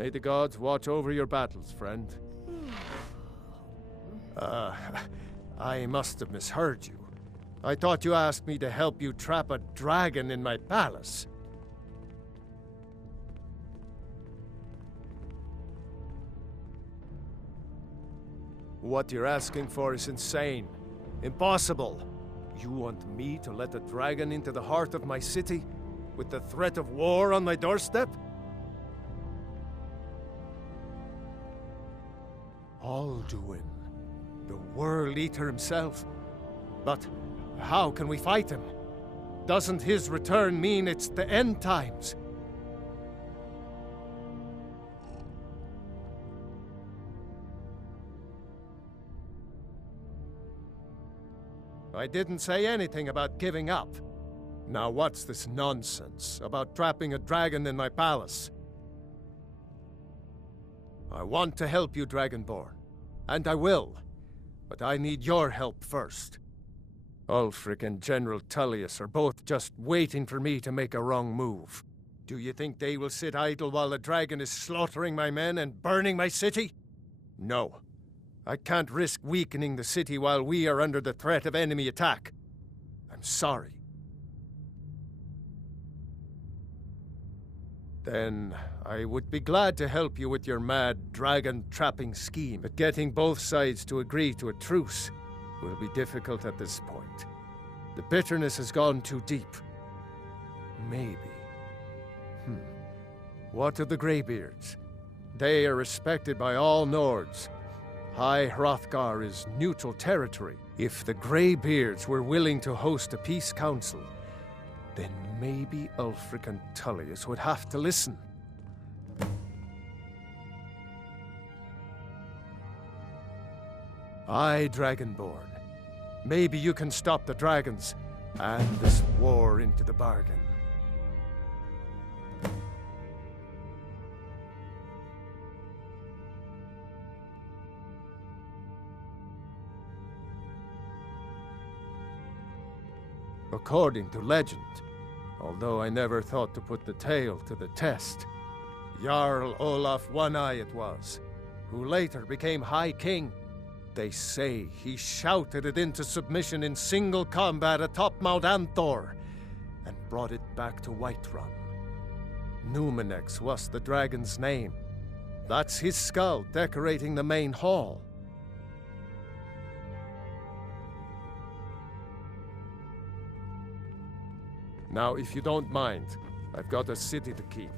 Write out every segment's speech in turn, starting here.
May the gods watch over your battles, friend. I must have misheard you. I thought you asked me to help you trap a dragon in my palace. What you're asking for is insane. Impossible. You want me to let a dragon into the heart of my city, with the threat of war on my doorstep? Alduin, the World Eater himself. But how can we fight him? Doesn't his return mean it's the end times? I didn't say anything about giving up. Now what's this nonsense about trapping a dragon in my palace? I want to help you, Dragonborn. And I will. But I need your help first. Ulfric and General Tullius are both just waiting for me to make a wrong move. Do you think they will sit idle while the dragon is slaughtering my men and burning my city? No. I can't risk weakening the city while we are under the threat of enemy attack. I'm sorry. Then I would be glad to help you with your mad dragon-trapping scheme, but getting both sides to agree to a truce will be difficult at this point. The bitterness has gone too deep. Maybe. What of the Greybeards? They are respected by all Nords. High Hrothgar is neutral territory. If the Greybeards were willing to host a peace council, then maybe Ulfric and Tullius would have to listen. Aye, Dragonborn. Maybe you can stop the dragons, and this war into the bargain. According to legend, although I never thought to put the tale to the test, Jarl Olaf One-Eye it was, who later became High King. They say he shouted it into submission in single combat atop Mount Anthor, and brought it back to Whiterun. Numenex was the dragon's name. That's his skull decorating the main hall. Now, if you don't mind, I've got a city to keep.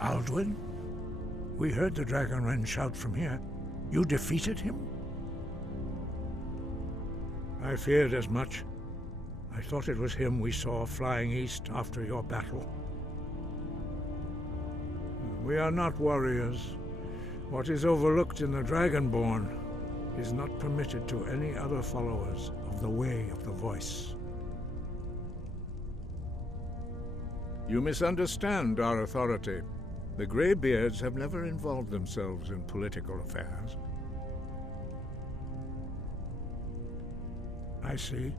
Alduin? We heard the Dragonren shout from here. You defeated him? I feared as much. I thought it was him we saw flying east after your battle. We are not warriors. What is overlooked in the Dragonborn is not permitted to any other followers of the Way of the Voice. You misunderstand our authority. The Greybeards have never involved themselves in political affairs. I see.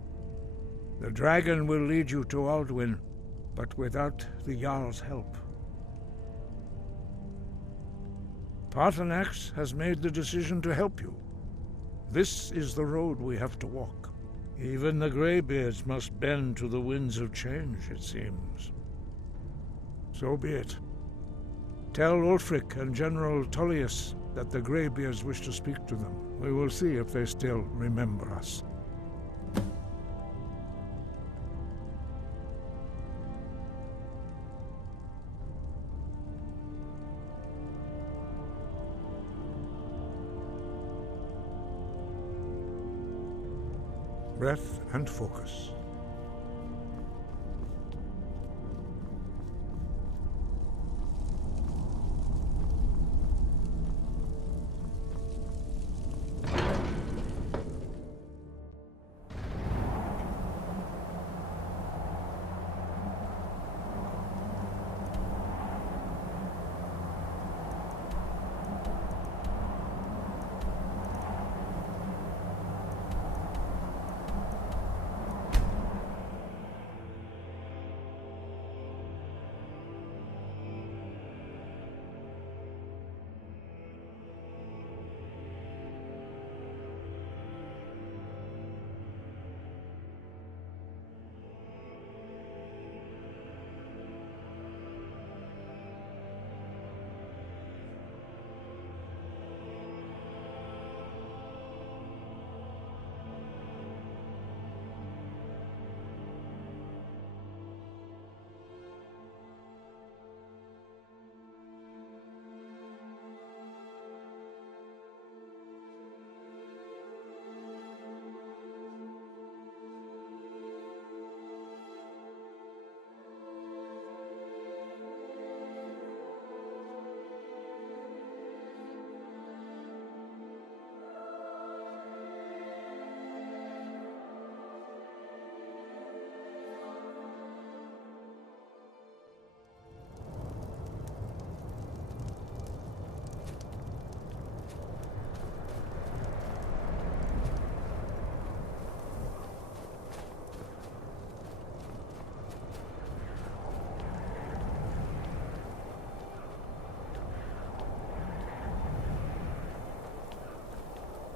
The dragon will lead you to Alduin, but without the Jarl's help. Paarthurnax has made the decision to help you. This is the road we have to walk. Even the Greybeards must bend to the winds of change, it seems. So be it. Tell Ulfric and General Tullius that the Greybeards wish to speak to them. We will see if they still remember us. Breath and focus.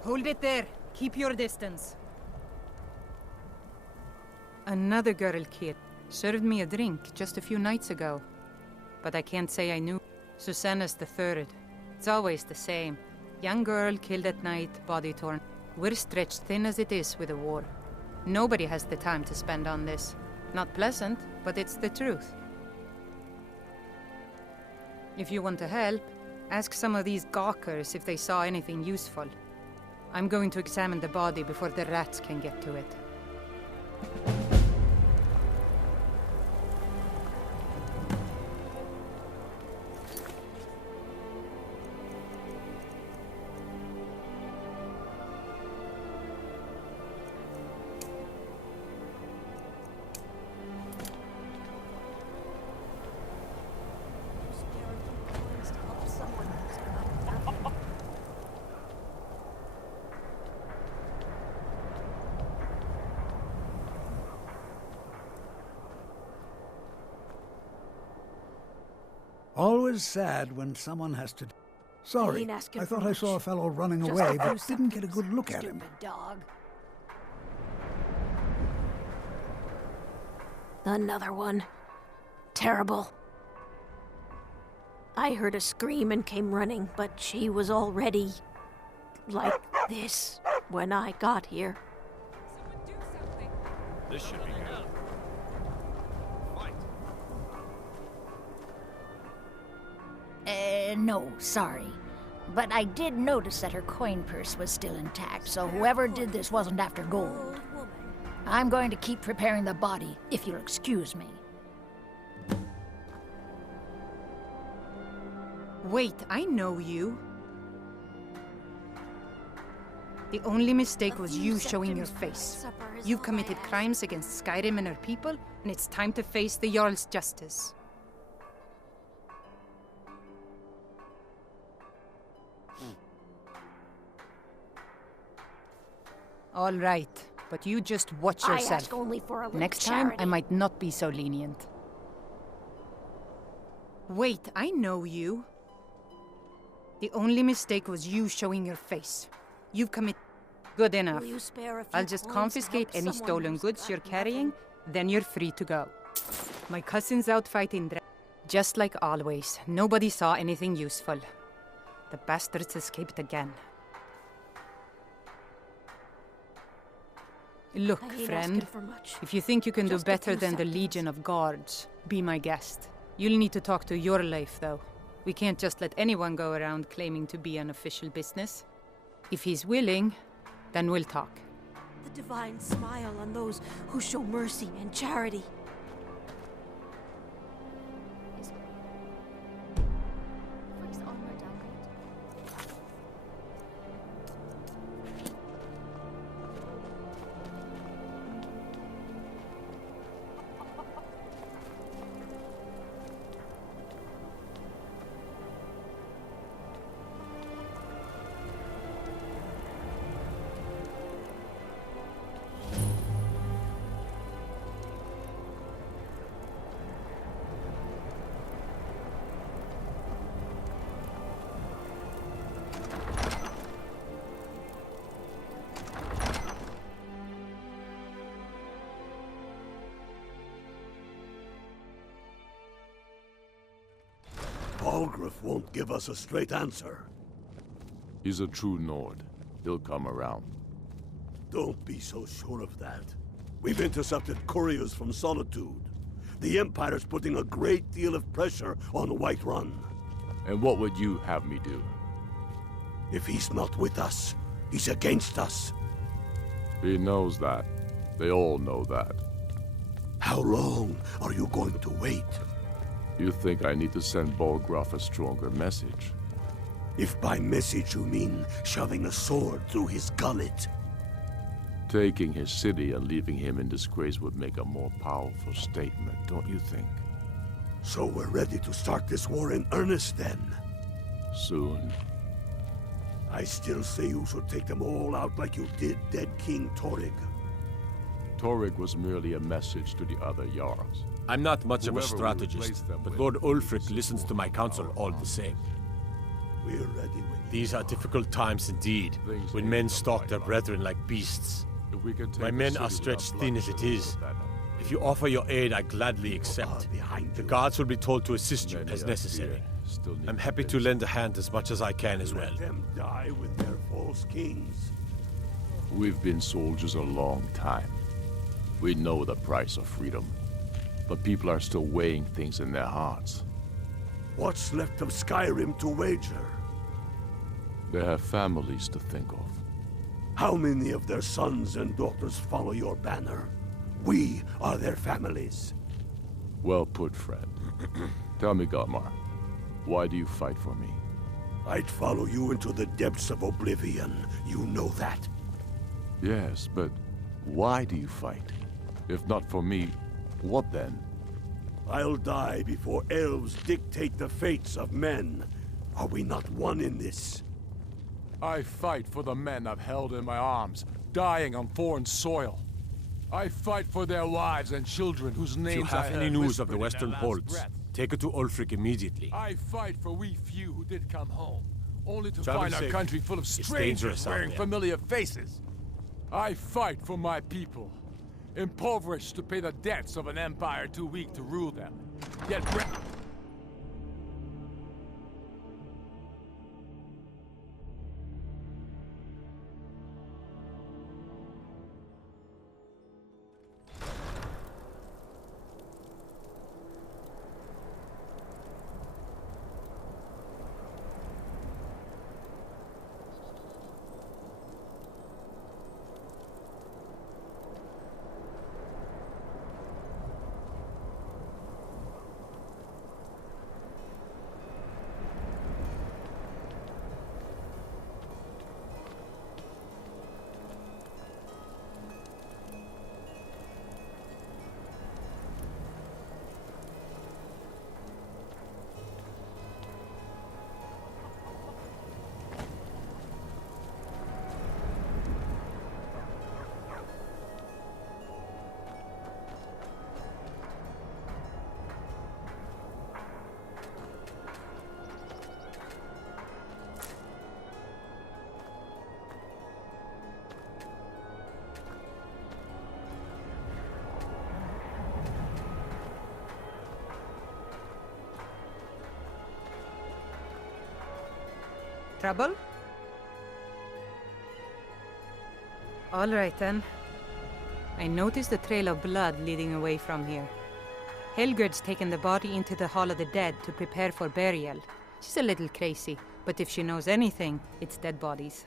Hold it there. Keep your distance. Another girl kid served me a drink just a few nights ago. But I can't say I knew. Susanna's the third. It's always the same. Young girl killed at night, body torn. We're stretched thin as it is with the war. Nobody has the time to spend on this. Not pleasant, but it's the truth. If you want to help, ask some of these gawkers if they saw anything useful. I'm going to examine the body before the rats can get to it. Always sad when someone has to... Sorry, I thought I saw a fellow running away, but didn't get a good look at him. Dog. Another one. Terrible. I heard a scream and came running, but she was already... like this when I got here. Someone do something. This should be good. No, sorry. But I did notice that her coin purse was still intact, so whoever did this wasn't after gold. I'm going to keep preparing the body, if you'll excuse me. Wait, I know you. The only mistake was you showing your face. You've committed crimes against Skyrim and her people, and it's time to face the Jarl's justice. All right, but you just watch yourself. I ask only for a little Next charity. time, I might not be so lenient. Wait, I know you. The only mistake was you showing your face. You've committed... Good enough. Will you spare a few I'll just coins to confiscate help any someone stolen who's goods got you're nothing? carrying, then you're free to go. My cousin's out fighting just like always. Nobody saw anything useful. The bastards escaped again. Look, I ain't friend, asking for much. if you think you can do Just a better few than the seconds. Legion of Guards, be my guest. You'll need to talk to your life, though. We can't just let anyone go around claiming to be an official business. If he's willing, then we'll talk. The divine smile on those who show mercy and charity. Balgruuf won't give us a straight answer. He's a true Nord. He'll come around. Don't be so sure of that. We've intercepted couriers from Solitude. The Empire's putting a great deal of pressure on Whiterun. And what would you have me do? If he's not with us, he's against us. He knows that. They all know that. How long are you going to wait? You think I need to send Balgruuf a stronger message? If by message you mean shoving a sword through his gullet. Taking his city and leaving him in disgrace would make a more powerful statement, don't you think? So we're ready to start this war in earnest then? Soon. I still say you should take them all out like you did dead King Torrig. Torrig was merely a message to the other Jarls. I'm not much of a Whoever we strategist, replace them but with Lord will Ulfric listens to my counsel all the same. We're ready when These are difficult times indeed, Things when need men to stalk fight their on. brethren like beasts. If we can take My the men city are without stretched thin as it bloodshed, is. the better. If you offer your aid, I gladly accept. behind The you. guards will be told to assist you Many as I necessary. fear still need I'm happy to convincing. lend a hand as much as I can as well. Let them die with their false kings. We've been soldiers a long time. We know the price of freedom. But people are still weighing things in their hearts. What's left of Skyrim to wager? They have families to think of. How many of their sons and daughters follow your banner? We are their families. Well put, friend. Tell me, Galmar, why do you fight for me? I'd follow you into the depths of oblivion. You know that. Yes, but why do you fight? If not for me, what then? I'll die before elves dictate the fates of men. Are we not one in this? I fight for the men I've held in my arms, dying on foreign soil. I fight for their wives and children whose If you names I have heard any news of the whispered in Western their last Holds, breath. take it to Ulfric immediately. I fight for we few who did come home, only to Travel find our safe. country full of It's strangers dangerous out wearing there. familiar faces. I fight for my people, impoverished to pay the debts of an empire too weak to rule them. Yet Trouble? All right, then. I noticed a trail of blood leading away from here. Helgerd's taken the body into the Hall of the Dead to prepare for burial. She's a little crazy, but if she knows anything, it's dead bodies.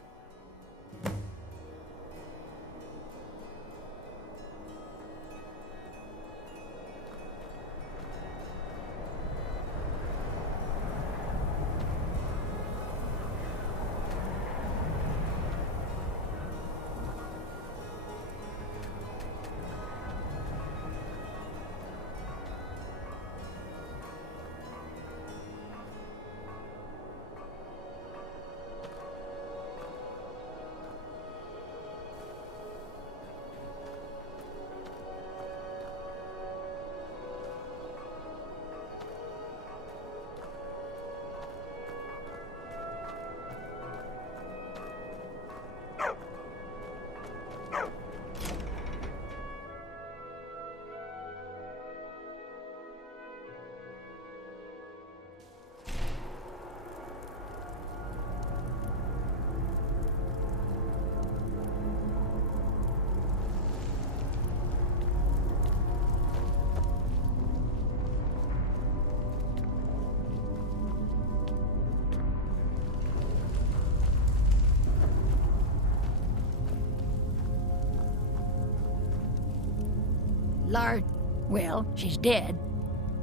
Lard, well, she's dead.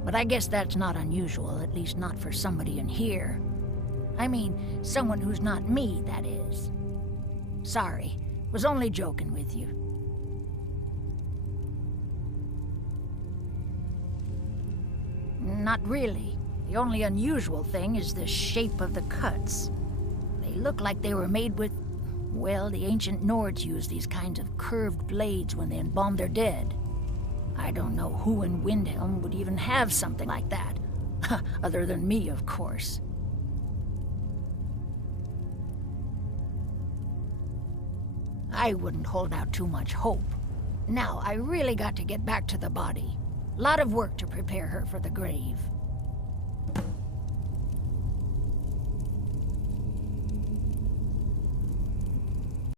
But I guess that's not unusual, at least not for somebody in here. I mean, someone who's not me, that is. Sorry, was only joking with you. Not really. The only unusual thing is the shape of the cuts. They look like they were made with... Well, the ancient Nords used these kinds of curved blades when they embalmed their dead. I don't know who in Windhelm would even have something like that. Other than me, of course. I wouldn't hold out too much hope. Now, I really got to get back to the body. Lot of work to prepare her for the grave.